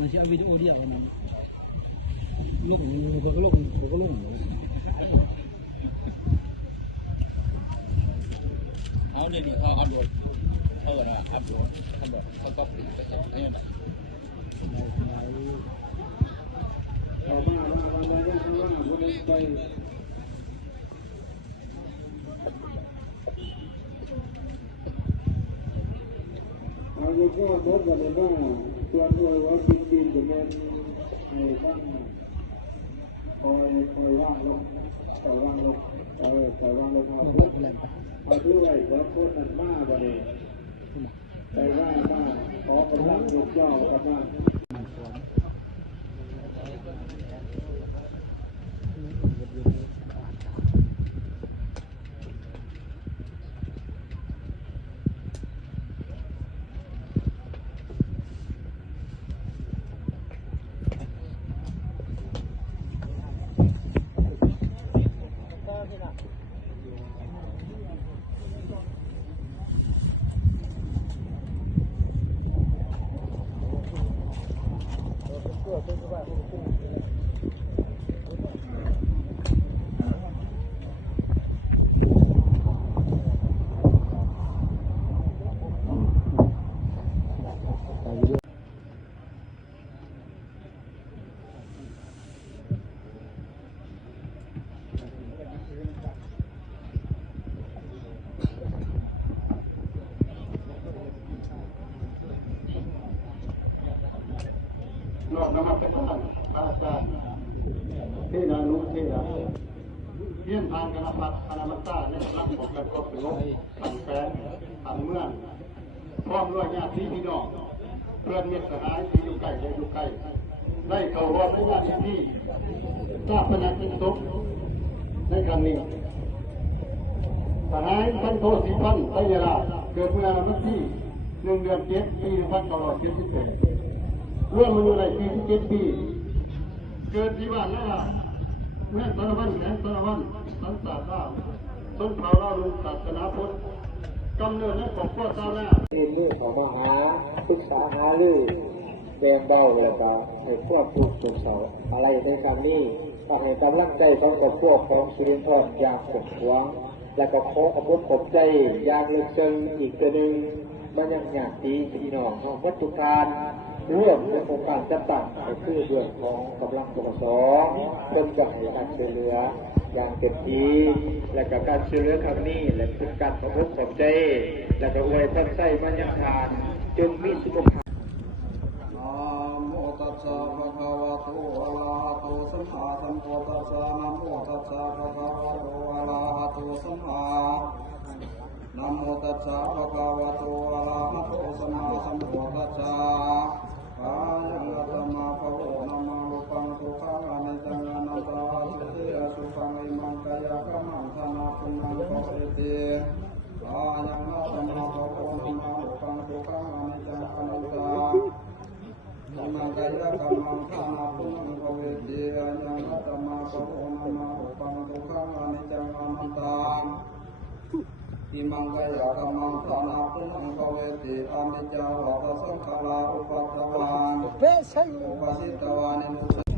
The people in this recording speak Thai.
เราเชื่อวิดีโอเดียวกันลูกผมก็ลูกเอาเดี๋ยวนี้เขาอัพโหลดอัพโหลดเขาบอกเขาก็ปิดไปให้มันเอามาไปเอาอยู่ก็รถกันเลยว่าส่วนด้วยว่าบินจะแม่ให้ท่านคอยว่างลงคอยว่างลงเอาด้วยแล้วคนนั้นมาบ่เนี่ยแต่ว่ามาขอกำลังลุกย่อกันมารอบน้ำมันเป็นต้นอาจารย์เทนานุเทนาเยี่ยมทางคณะพัฒน์คณะมัตตาในร่างของการครอบครัวทางแฟนทางเมืองพร้อมด้วยญาติพี่น้องเพื่อนมิตรสหายที่อยู่ใกล้และอยู่ไกลได้เข้าร่วมในงานที่ทราบพนักเป็นศพในครั้งนี้สหายพันโทสิพันธ์ไตรยราชเกิดเมื่อวันที่1 เดือน 7 ปี 1978ร่วมมาอยู่ในปีที่7 ปีเกิดที่บ้านนั่นล่ะเมื่อสารวัตรแสนสารวัตรสันสาธาต้นเผาเราลุงศาสนาพุทธกำเนิดและปกป้องชาวนาเรื่องของมหาศึกษาหาเรื่องแบ่งเบาแล้วก็ให้พวกผู้ศึกษาอะไรในการนี้ก็ให้กำลังใจของกับพวกของสุรินทร์อย่างกดขวางและก็ขอขอบขอบใจอย่างลึกซึ้งอีกตัวหนึ่งมันยังอยากดีพี่น้องของวัตถุการร่วมในโครงการจัดตั้งให้คือเรื่องของกำลังปกสเป็นกับให้การช่วยเหลืออย่างเต็มที่และกับการช่วยเหลือครั้งนี้และเป็นการขอบขอบใจและก็อวยพรใส่มันยังทานจนมีสุขภาพนะโมตัสสะภะคะวะโตอะระหะโตสัมมาสัมพุทธัสสะนะโมตัสสะภะคะวะโตอะระหะโตสัมมานะโมตัสสะภะคะวะโตอะระหะโตสัมมาสัมพุทธัสสะกายังอัตตมาภะโวนะมาลุปังทุกขังอนิจจังอนัตตาสุติอสุขังอิมังกายะกัมมังธนาปุณังภเวติกายังอัตตมาภะโวนะมาลุปังทุกขังอนิจจังอนัตตาอิมังกายะกัมมังธนาปุณังภเวติกายังอัตตมาภะโวนะมาลุปังทุกขังอนิจจังอนัตตาอิมังกายะกัมมังธนาปุณังภเวติอามิจจาวัตสังขาราอุปัฏฐวานุปัสสิตวานินุ